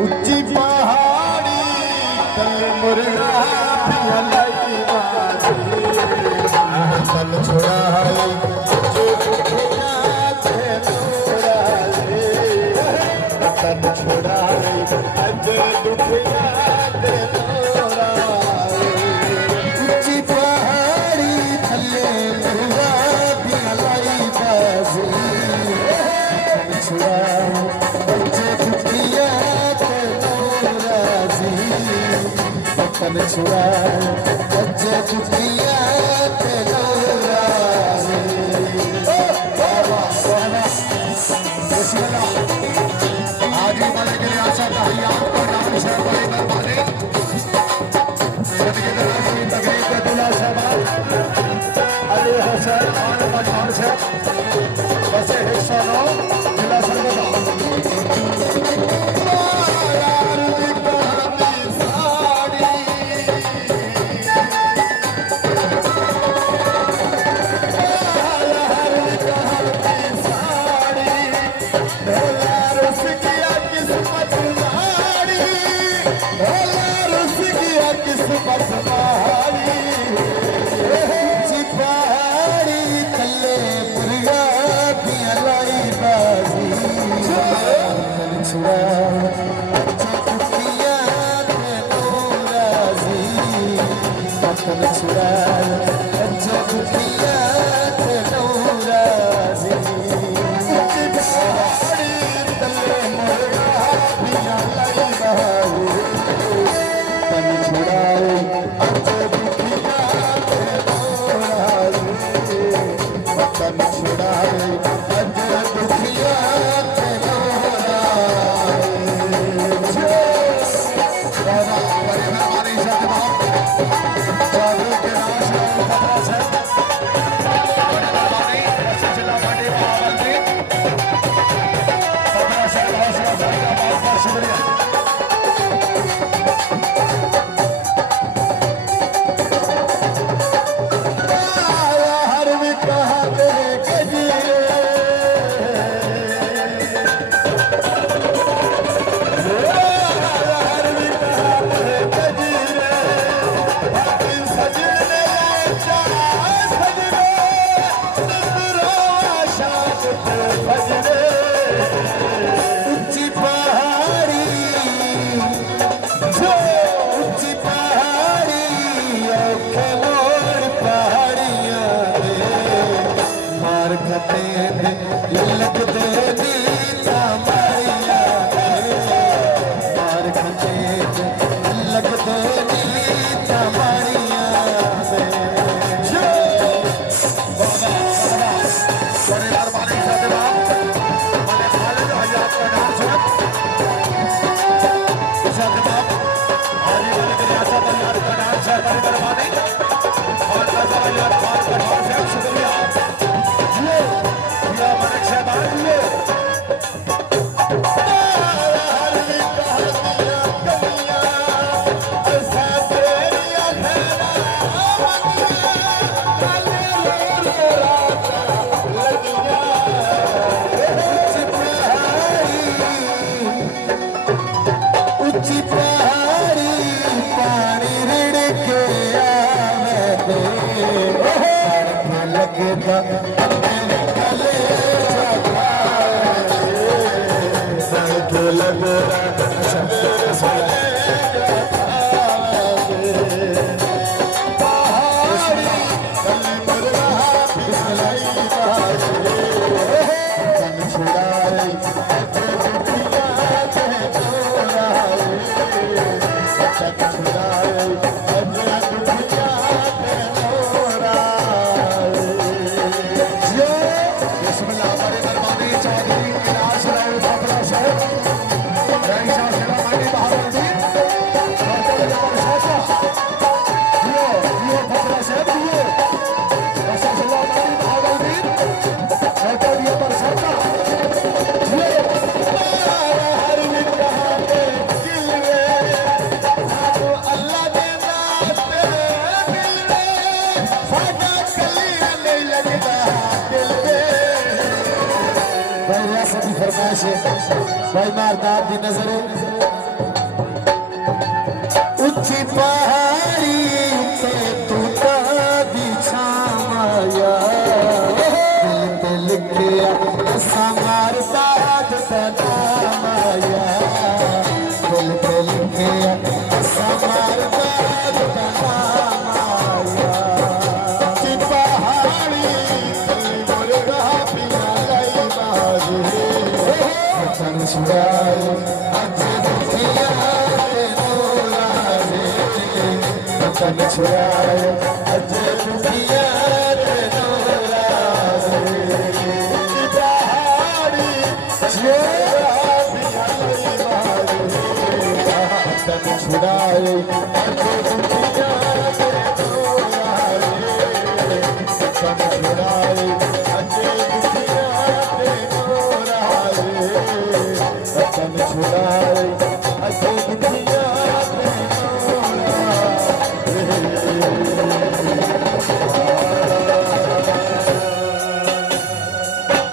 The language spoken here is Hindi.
ऊंची पहाड़ी तल मुर्गा लाई बाजी तल छुड़ाई जो दुखिया थे नूराजी तल छुड़ाई जो दुखिया थे नूराजी ऊंची पहाड़ी थले मुर्गा लाई बाजी तल छुड़ाई तन छुड़ा बच्चे चुपिया के नौराज़ी आज ही बने के लिए आशा चाहिए आपको नाम से बड़ी मेहरबानी सभी के दरबार तकरीब के दुला साहब अली हसन खान पठान से बस हिस्सा लो जिला सरगोदा भाई मारदाब दी नजर ऊंची पहाड़ी पे तू बिछा माया दिल लिखिया समार दाद बना माया दिल लिखिया समार दाद बना माया ऊंची पहाड़ी मुर्गा पिया गई बाजी वचन छुड़ाए वचन छुड़ाए अजय दुनिया रे पहाड़ी वचन छुड़ाए अजय दुनिया वचन छुड़ाए अजय दुनिया वचन छुड़ाए